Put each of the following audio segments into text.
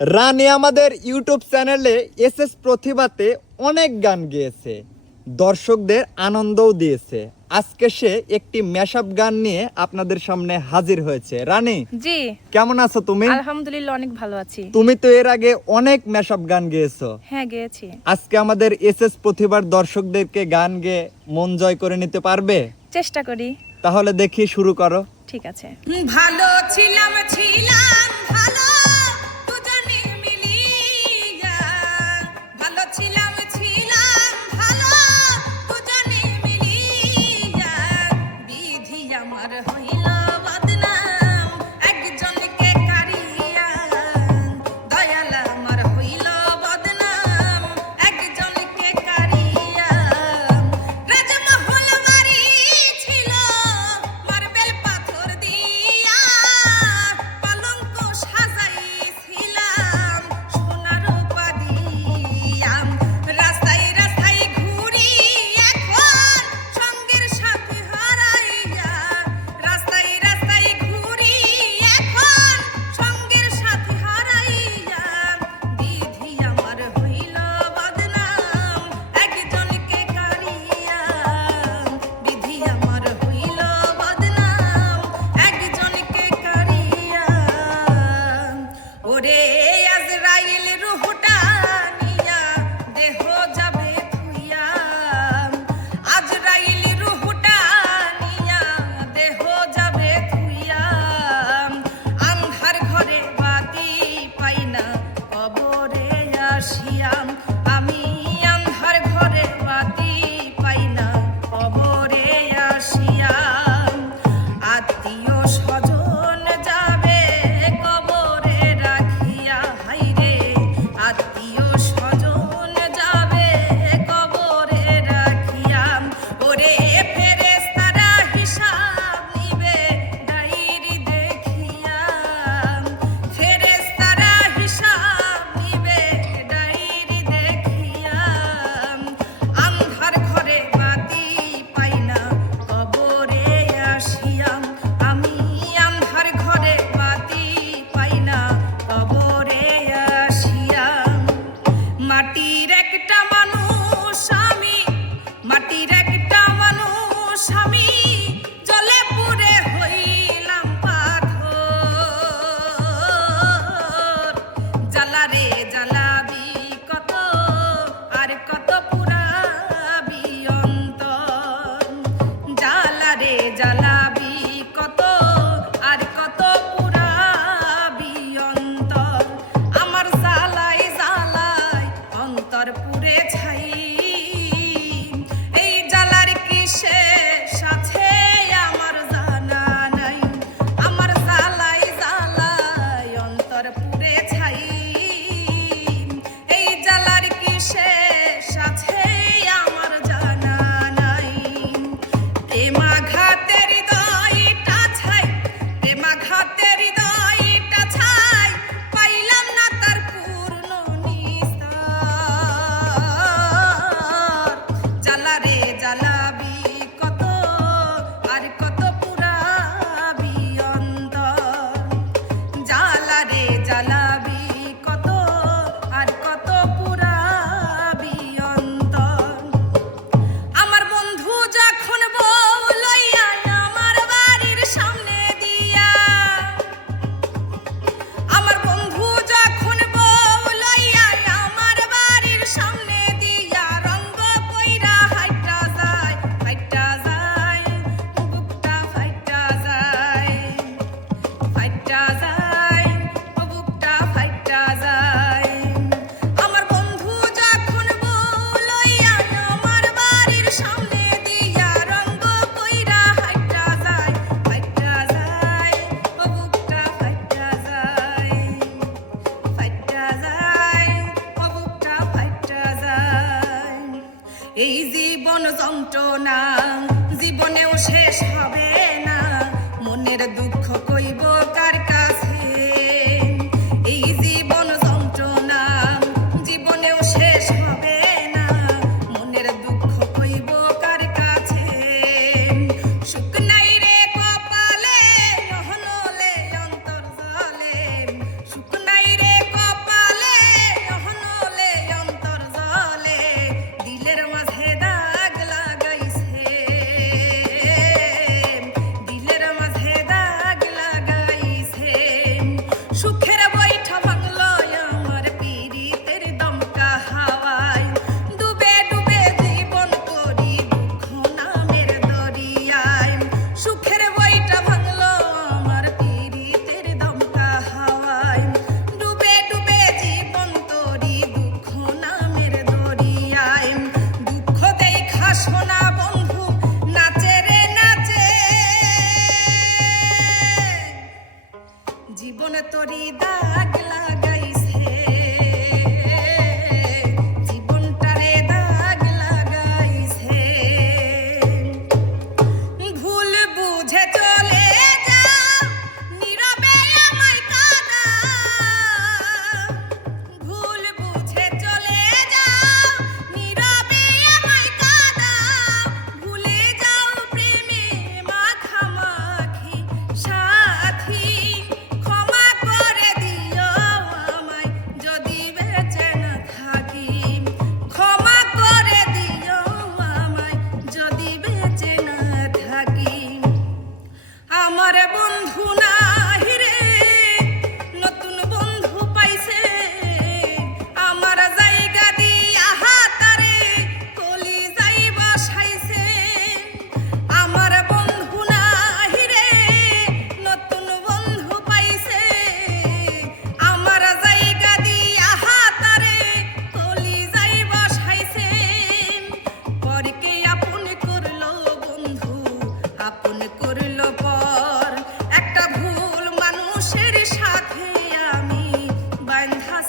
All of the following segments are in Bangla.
রানী আমাদের ইউটিউব চ্যানেলে এসএস প্রতিভাতে অনেক গান গেয়েছে, দর্শকদের আনন্দও দিয়েছে। আজকে সে একটি ম্যাশআপ গান নিয়ে আপনাদের সামনে হাজির হয়েছে। রানী জি, কেমন আছো তুমি? আলহামদুলিল্লাহ অনেক ভালো আছি। তুমি তো এর আগে অনেক ম্যাশআপ গান গেয়েছো। হ্যাঁ, গেয়েছি। আজকে আমাদের এসএস প্রতিভার দর্শকদেরকে গান গেয়ে মন জয় করে নিতে পারবে? চেষ্টা করি। তাহলে দেখি, শুরু করো। ঠিক আছে। ভালো ছিলাম ভালো দুজনে মিলিয়া, ভালো ছিলাম ভালো দুজনে মিলিয়া, বিধি আমার হইল বদনাম একজনকে কারিয়া, দয়াল আমার হইল বদনাম একজনকে কারিয়া, রাজমহল বাড়ি ছিল মার্বেল পাথর দিয়া, পালঙ্ক সাজাইছিলাম সোনার রূপা দিয়া, রাস্তায় রাস্তায় ঘুরি এখন সঙ্গের সাথে হারাইয়া, রাস্তায় রাস্তায় ঘুরি এখন সঙ্গের সাথে হারাইয়া, বিধি আমার হইল বদনাম একজনকে কারিয়া, বিধি আমার হইল বদনাম একজনকে কারিয়া, ওরে আজরাইল রূহটা নিয়া দেহ যাবে থুইয়া, আজরাইল রূহটা নিয়া দেহ যাবে থুইয়া, আন্ধার ঘরে বাতি পাই না কবরে আসিয়াম, আমি আন্ধার ঘরে বাতি পাই না কবরে আসিয়াম, আত্মীয় স্বজন যাবে কবরে রাখিয়া, হাইরে আত্মীয় স্বজন যাবে কবরে রাখিয়া, ওরে ফেরেশতারা হিসাব নিবে ডায়েরি দেখিয়া, ফেরেশতারা হিসাব নিবে ডায়েরি দেখিয়া, আন্ধার ঘরে বাতি পাই না কবরে আসিয়াম, আমি আন্ধার ঘরে বাতি পাই না কবরে আসিয়াম, মাটির একটা মানুষ আমি, মাটির একটা মানুষ আমি, জলে পুড়ে হইলাম পাথর, জ্বালারে জ্বালাবি কত আর কত পুরাবি অন্তর, জ্বালারে জ্বালাবি কত আর কত পুরাবি অন্তর, আমার জ্বালায় জ্বালায় অন্তর পুড়ে ছাই, এই জ্বালার কি শেষ আছে আমার জানা নাই, আমার জ্বালায় জ্বালায় অন্তর পুড়ে ছাই, এই জ্বালার কি শেষ আছে আমার জানা নাই, প্রেমাঘাতের হৃদয়টা ছাই, প্রেমাঘাতের হৃদয়টা ছাই, পাইলাম না তার পূর্ণ নিস্তার, জ্বালারে জ্বালাবি কত আর কত পুরাবি অন্তর, জ্বালারে জ্বালাবি কত আর কত পুরাবি অন্তর, আমার বন্ধু যখন বউ লইয়া আমার বাড়ির সামনে দিয়া, আমার বন্ধু যখন বউ লইয়া আমার বাড়ির সামনে দিয়া, রঙ্গ কইরা হাইটা যায়, হাইটা যায়, বুকটা ফাইটা যায়, ফাইটা যায়, বুকটা ফাইটা যায়, আমার বন্ধু যখন বউ লইয়া আমার বাড়ির সামনে দিয়া, রঙ্গ কইরা হাইটা যায়, ফাইটা যায়, বুকটা ফাইটা যায়, ফাইটা যায়, বুকটা ফাইটা যায়, এই জীবন যন্ত্রণা জীবনেও শেষ হবে না, মনের দুঃখ কইব কার কাছে, এই জীবন যন্ত্রণা জীবনেও শেষ হবে না, মনের দুঃখ কইব কার কাছে, সুখ নাই রে কপালে নহনলে অন্তর জলে, সুখ নাই রে কপালে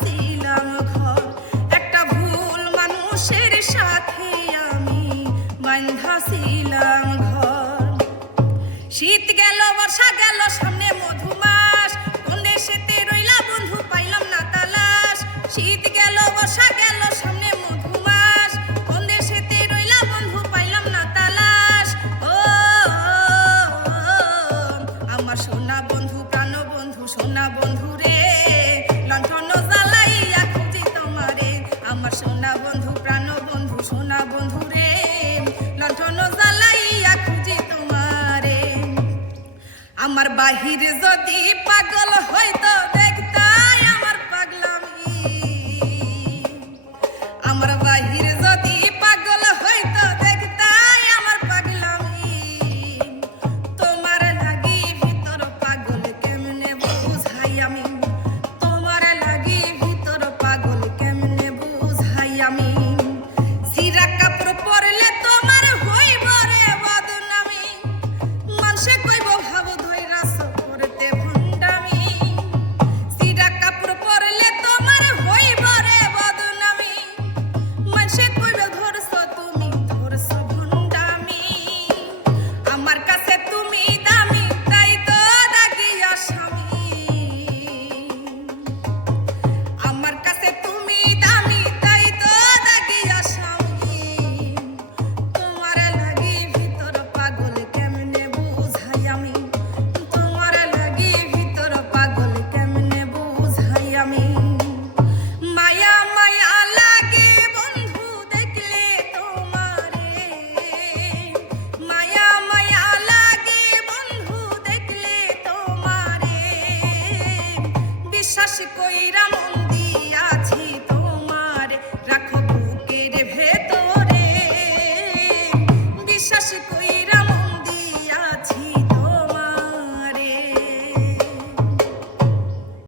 ছিলাম ঘর, একটা ভুল মানুষের সাথে আমি বান্ধা ছিলাম ঘর। শীত গেল বর্ষা গেল সামনে মধুমাস, কোন দেশেতে রইলা বন্ধু পাইলাম না তালাশ। শীত গেল বর্ষা গেল সামনে মধুমাস, কোন দেশেতে রইলা বন্ধু পাইলাম না তালাশ। ও আমার সোনা বন্ধু প্রাণ বন্ধু সোনা বন্ধু রে, লণ্ঠন জ্বালাইয়া খুঁজি তোমারে। আমার সোনা বন্ধু প্রাণ বন্ধু সোনা বন্ধু রে, লণ্ঠন জ্বালাইয়া খুঁজি তোমারে। আমার বাহির যদি পাগল হইতো দেখতাই আমার পাগলামি,